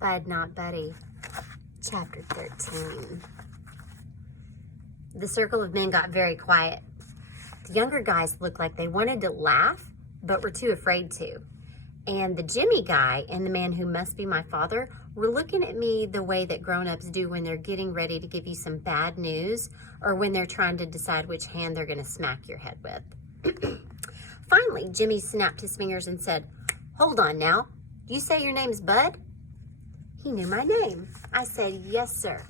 Bud Not Buddy, Chapter 13. The circle of men got very quiet. The younger guys looked like they wanted to laugh, but were too afraid to. And the Jimmy guy and the man who must be my father were looking at me the way that grown-ups do when they're getting ready to give you some bad news or when they're trying to decide which hand they're going to smack your head with. Finally, Jimmy snapped his fingers and said, "Hold on now. You say your name's Bud?" He knew my name. I said, "Yes, sir."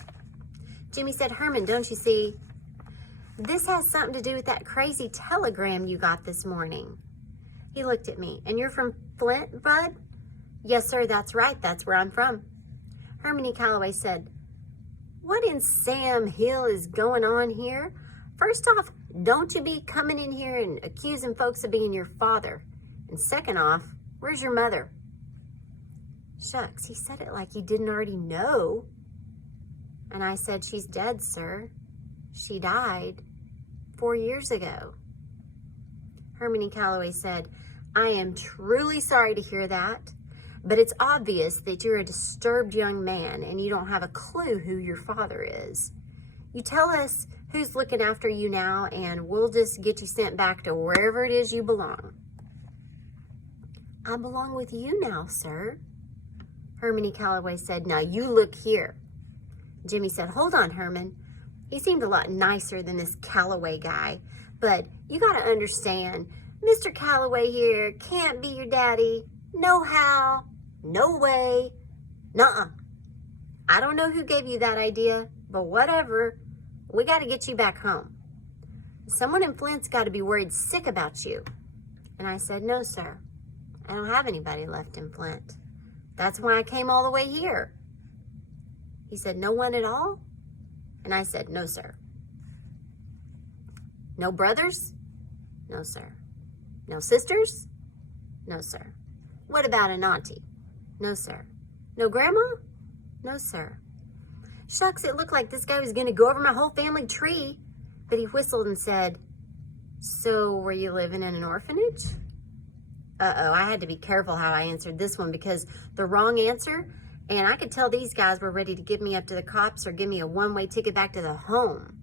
Jimmy said, "Herman, don't you see? This has something to do with that crazy telegram you got this morning." He looked at me. "And you're from Flint, Bud?" "Yes, sir, that's right. That's where I'm from." Hermione Calloway said, "What in Sam Hill is going on here? First off, don't you be coming in here and accusing folks of being your father. And second off, where's your mother?" Shucks, he said it like he didn't already know. And I said, "She's dead, sir. She died 4 years ago." Hermione Calloway said, "I am truly sorry to hear that, but it's obvious that you're a disturbed young man and you don't have a clue who your father is. You tell us who's looking after you now and we'll just get you sent back to wherever it is you belong." "I belong with you now, sir." Hermione Calloway said, "Now you look here." Jimmy said, "Hold on, Herman." He seemed a lot nicer than this Calloway guy, but you got to understand, Mr. Calloway here can't be your daddy. No how, no way, nuh-uh. I don't know who gave you that idea, but whatever. We got to get you back home. Someone in Flint's got to be worried sick about you. And I said, "No, sir. I don't have anybody left in Flint. That's why I came all the way here." He said, "No one at all?" And I said, "No, sir." "No brothers?" "No, sir." "No sisters?" "No, sir." "What about an auntie?" "No, sir." "No grandma?" "No, sir." Shucks, it looked like this guy was going to go over my whole family tree. But he whistled and said, "So were you living in an orphanage?" Uh-oh, I had to be careful how I answered this one because the wrong answer, and I could tell these guys were ready to give me up to the cops or give me a one-way ticket back to the home.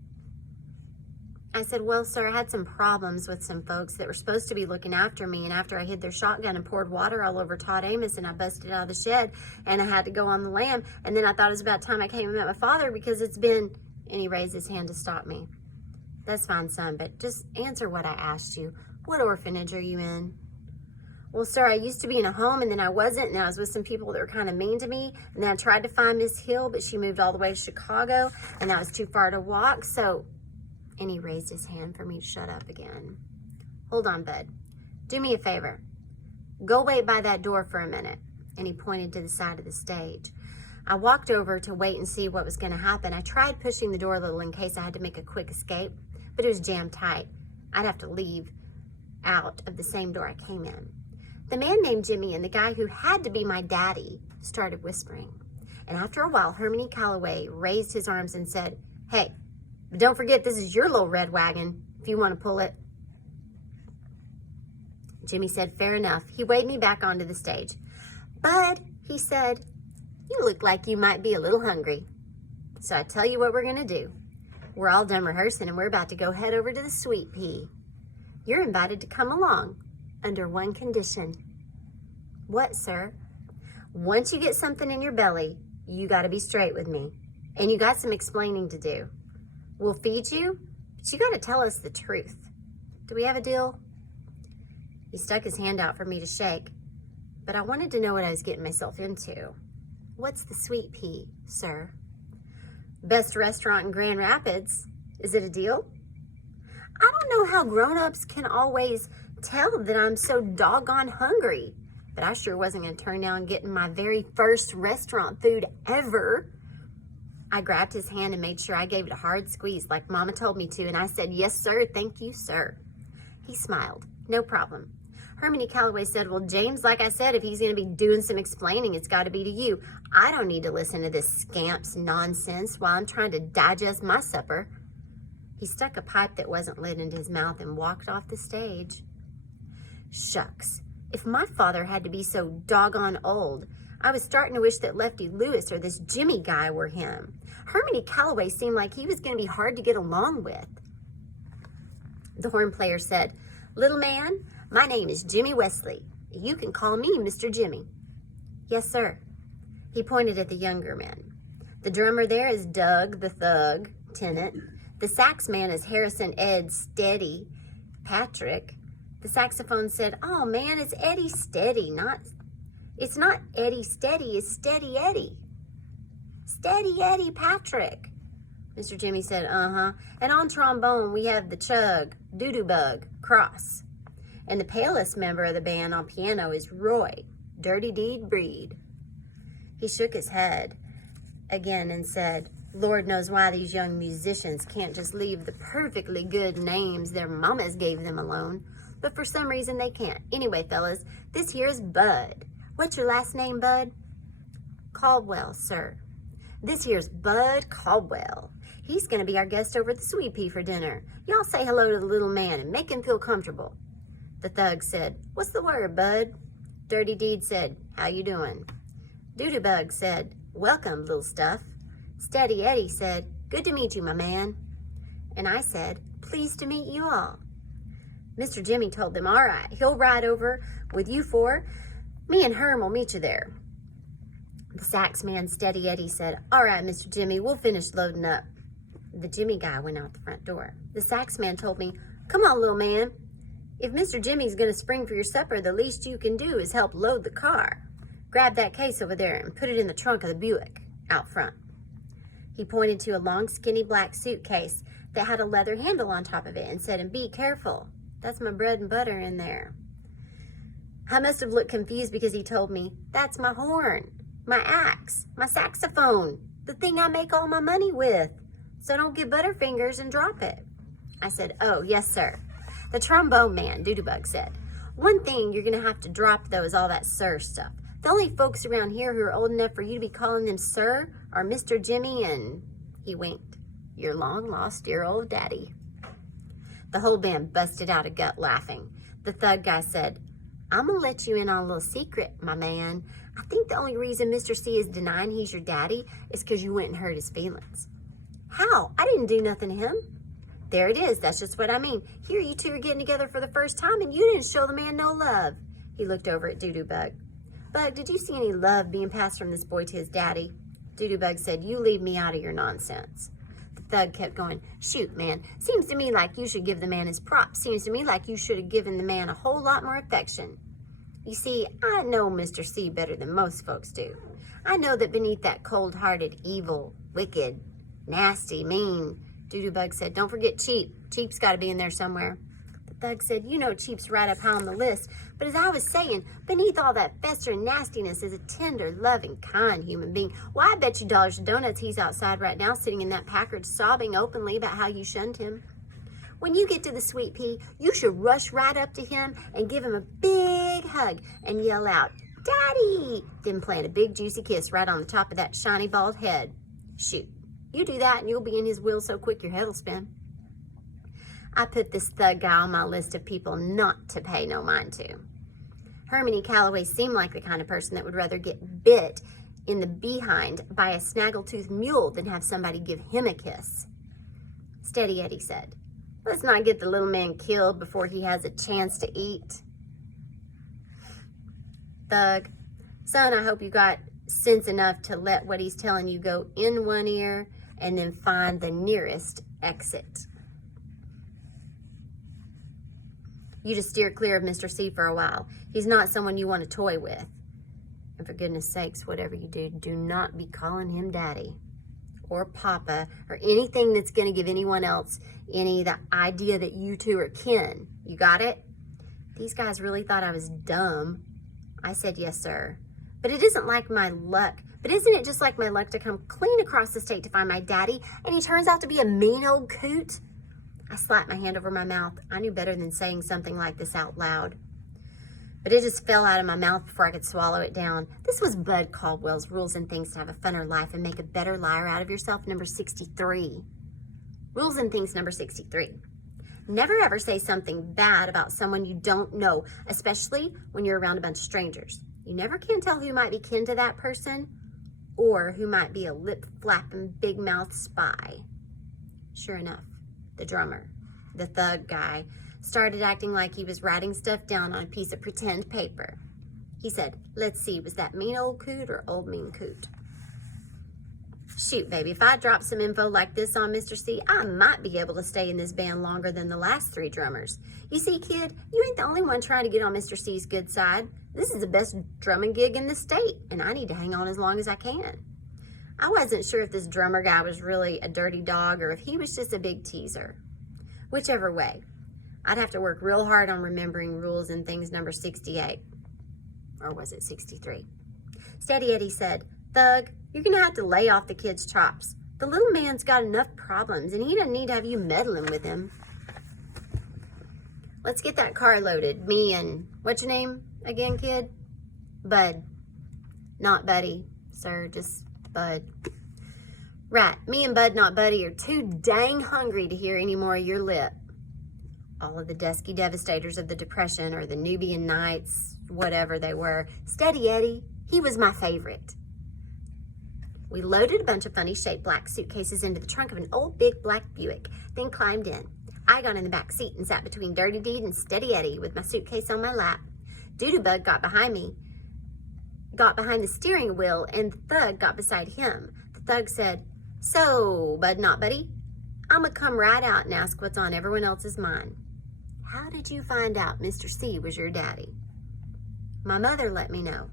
I said, "Well, sir, I had some problems with some folks that were supposed to be looking after me, and after I hid their shotgun and poured water all over Todd Amos and I busted out of the shed and I had to go on the lam, and then I thought it was about time I came and met my father because it's been," and he raised his hand to stop me. "That's fine, son, but just answer what I asked you. What orphanage are you in?" "Well, sir, I used to be in a home and then I wasn't, and I was with some people that were kind of mean to me, and then I tried to find Miss Hill, but she moved all the way to Chicago and that was too far to walk, so," and he raised his hand for me to shut up again. "Hold on, Bud. Do me a favor. Go wait by that door for a minute," and he pointed to the side of the stage. I walked over to wait and see what was going to happen. I tried pushing the door a little in case I had to make a quick escape, but it was jammed tight. I'd have to leave out of the same door I came in. The man named Jimmy and the guy who had to be my daddy started whispering. And after a while, Hermione Calloway raised his arms and said, "Hey, but don't forget this is your little red wagon if you want to pull it." Jimmy said, "Fair enough." He waved me back onto the stage. "Bud," he said, "you look like you might be a little hungry. So I tell you what we're going to do. We're all done rehearsing and we're about to go head over to the Sweet Pea. You're invited to come along under one condition." "What, sir?" "Once you get something in your belly, you got to be straight with me. And you got some explaining to do. We'll feed you, but you got to tell us the truth. Do we have a deal?" He stuck his hand out for me to shake, but I wanted to know what I was getting myself into. "What's the Sweet Pea, sir?" "Best restaurant in Grand Rapids. Is it a deal?" I don't know how grown-ups can always tell that I'm so doggone hungry, but I sure wasn't going to turn down getting my very first restaurant food ever. I grabbed his hand and made sure I gave it a hard squeeze like Mama told me to, and I said, "Yes, sir, thank you, sir." He smiled. "No problem." Hermione Calloway said, "Well, James, like I said, if he's going to be doing some explaining, it's got to be to you. I don't need to listen to this scamp's nonsense while I'm trying to digest my supper." He stuck a pipe that wasn't lit into his mouth and walked off the stage. Shucks, if my father had to be so doggone old, I was starting to wish that Lefty Lewis or this Jimmy guy were him. Harmony Calloway seemed like he was going to be hard to get along with. The horn player said, "Little man, my name is Jimmy Wesley. You can call me Mr. Jimmy." "Yes, sir." He pointed at the younger men. "The drummer there is Doug the Thug, tenant. The sax man is Harrison Ed Steady Patrick." The saxophone said, "Oh man, it's Eddie Steady, it's not Eddie Steady, it's Steady Eddie. Steady Eddie Patrick." Mr. Jimmy said, "Uh-huh. And on trombone, we have the Chug, Doo-Doo Bug, Cross. And the palest member of the band on piano is Roy, Dirty Deed Breed." He shook his head again and said, "Lord knows why these young musicians can't just leave the perfectly good names their mamas gave them alone. But for some reason they can't. Anyway, fellas, this here is Bud. What's your last name, Bud?" "Caldwell, sir." "This here's Bud Caldwell. He's going to be our guest over at the Sweet Pea for dinner. Y'all say hello to the little man and make him feel comfortable." The thug said, "What's the word, Bud?" Dirty Deed said, "How you doing?" Doo-Doo Bug said, "Welcome, little stuff." Steady Eddie said, "Good to meet you, my man." And I said, "Pleased to meet you all." Mr. Jimmy told them, "All right, he'll ride over with you four. Me and Herm will meet you there." The sax man, Steady Eddie, said, "All right, Mr. Jimmy, we'll finish loading up." The Jimmy guy went out the front door. The sax man told me, "Come on, little man. If Mr. Jimmy's going to spring for your supper, the least you can do is help load the car. Grab that case over there and put it in the trunk of the Buick out front." He pointed to a long, skinny black suitcase that had a leather handle on top of it and said, "And be careful. That's my bread and butter in there." I must have looked confused because he told me, "That's my horn, my axe, my saxophone, the thing I make all my money with. So don't get butterfingers and drop it." I said, "Oh, yes, sir." The trombone man, Doo-Doo Bug, said, "One thing you're going to have to drop, though, is all that sir stuff. The only folks around here who are old enough for you to be calling them sir are Mr. Jimmy and," he winked, "your long-lost dear old daddy." The whole band busted out a gut laughing. The thug guy said, "I'm going to let you in on a little secret, my man. I think the only reason Mr. C is denying he's your daddy is because you went and hurt his feelings." "How? I didn't do nothing to him." "There it is. That's just what I mean. Here you two are getting together for the first time and you didn't show the man no love." He looked over at Doo-Doo Bug. "Bug, did you see any love being passed from this boy to his daddy?" Doo-Doo Bug said, "You leave me out of your nonsense." The thug kept going, "Shoot, man. Seems to me like you should give the man his props. Seems to me like you should have given the man a whole lot more affection. You see, I know Mr. C better than most folks do. I know that beneath that cold-hearted, evil, wicked, nasty, mean," Doo-Doo Bug said, "Don't forget Cheap. Cheap's got to be in there somewhere." The thug said, "You know Cheap's right up high on the list. But as I was saying, beneath all that festering nastiness is a tender, loving, kind human being. Why, I bet you dollars to donuts he's outside right now sitting in that Packard sobbing openly about how you shunned him. When you get to the Sweet Pea, you should rush right up to him and give him a big hug and yell out, 'Daddy!' Then plant a big juicy kiss right on the top of that shiny bald head. Shoot. You do that and you'll be in his will so quick your head'll spin." I put this thug guy on my list of people not to pay no mind to. Harmony Calloway seemed like the kind of person that would rather get bit in the behind by a snaggletooth mule than have somebody give him a kiss. Steady Eddie said, "Let's not get the little man killed before he has a chance to eat." Thug, son, I hope you got sense enough to let what he's telling you go in one ear and then find the nearest exit. You just steer clear of Mr. C for a while. He's not someone you want to toy with. And for goodness sakes, whatever you do, do not be calling him daddy or papa or anything that's going to give anyone else the idea that you two are kin. You got it? These guys really thought I was dumb. I said, "Yes, sir. But it isn't like my luck. But isn't it just like my luck to come clean across the state to find my daddy and he turns out to be a mean old coot?" I slapped my hand over my mouth. I knew better than saying something like this out loud. But it just fell out of my mouth before I could swallow it down. This was Bud Caldwell's Rules and Things to Have a Funner Life and Make a Better Liar Out of Yourself, number 63. Rules and Things, number 63. Never ever say something bad about someone you don't know, especially when you're around a bunch of strangers. You never can tell who might be kin to that person or who might be a lip-flapping, big-mouthed spy. Sure enough, the drummer, the thug guy, started acting like he was writing stuff down on a piece of pretend paper. He said, "Let's see, was that mean old coot or old mean coot?" Shoot, baby, if I drop some info like this on Mr. C, I might be able to stay in this band longer than the last 3 drummers. You see, kid, you ain't the only one trying to get on Mr. C's good side. This is the best drumming gig in the state, and I need to hang on as long as I can. I wasn't sure if this drummer guy was really a dirty dog or if he was just a big teaser. Whichever way, I'd have to work real hard on remembering rules in things number 68. Or was it 63? Steady Eddie said, "Thug, you're going to have to lay off the kid's chops. The little man's got enough problems, and he doesn't need to have you meddling with him. Let's get that car loaded. Me and, what's your name again, kid?" "Bud." "Not Buddy, sir, just Bud." "Right, me and Bud, not Buddy, are too dang hungry to hear any more of your lip." All of the dusky devastators of the Depression or the Nubian Nights, whatever they were. Steady Eddie, he was my favorite. We loaded a bunch of funny-shaped black suitcases into the trunk of an old big black Buick, then climbed in. I got in the back seat and sat between Dirty Deed and Steady Eddie with my suitcase on my lap. Doodoo-Bug got behind the steering wheel, and the thug got beside him. The thug said, "So, Bud not Buddy, I'm gonna come right out and ask what's on everyone else's mind. How did you find out Mr. C was your daddy?" "My mother let me know."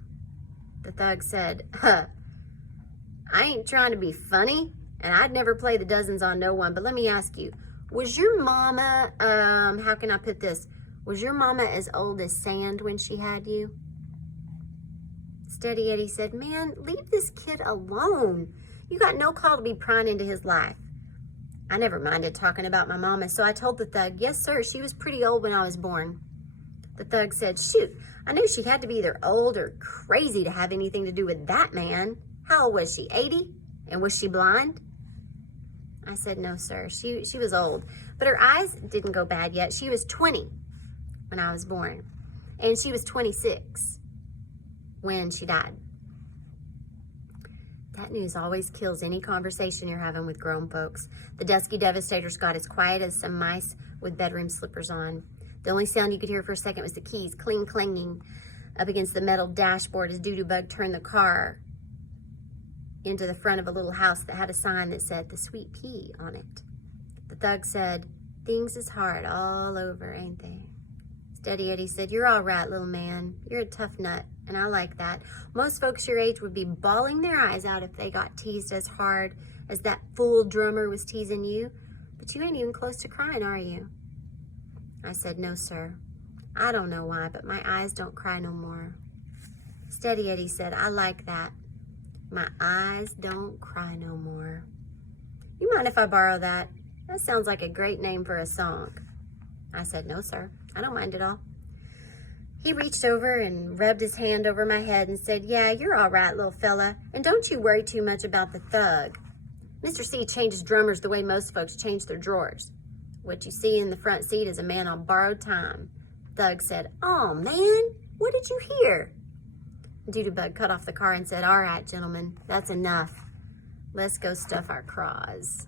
The thug said, "I ain't trying to be funny, and I'd never play the dozens on no one, but let me ask you, was your mama, how can I put this? Was your mama as old as sand when she had you?" Steady Eddie said, "Man, leave this kid alone. You got no call to be prying into his life." I never minded talking about my mama, so I told the thug, "Yes, sir, she was pretty old when I was born." The thug said, "Shoot, I knew she had to be either old or crazy to have anything to do with that man. How old was she, 80? And was she blind?" I said, "No, sir, she was old, but her eyes didn't go bad yet. She was 20 when I was born, and she was 26 when she died." That news always kills any conversation you're having with grown folks. The dusky devastators got as quiet as some mice with bedroom slippers on. The only sound you could hear for a second was the keys clanging up against the metal dashboard as Doodoo-Bug turned the car into the front of a little house that had a sign that said "The Sweet Pea" on it. The thug said, "Things is hard all over, ain't they?" Steady Eddie said, "You're all right, little man. You're a tough nut, and I like that. Most folks your age would be bawling their eyes out if they got teased as hard as that fool drummer was teasing you, but you ain't even close to crying, are you?" I said, "No, sir. I don't know why, but my eyes don't cry no more." Steady Eddie said, "I like that. My eyes don't cry no more. You mind if I borrow that? That sounds like a great name for a song." I said, "No, sir. I don't mind at all." He reached over and rubbed his hand over my head and said, "Yeah, you're all right, little fella, and don't you worry too much about the thug. Mr. C changes drummers the way most folks change their drawers. What you see in the front seat is a man on borrowed time." Thug said, "Oh, man, what did you hear?" Doodoo-Bug cut off the car and said, "All right, gentlemen, that's enough. Let's go stuff our craws."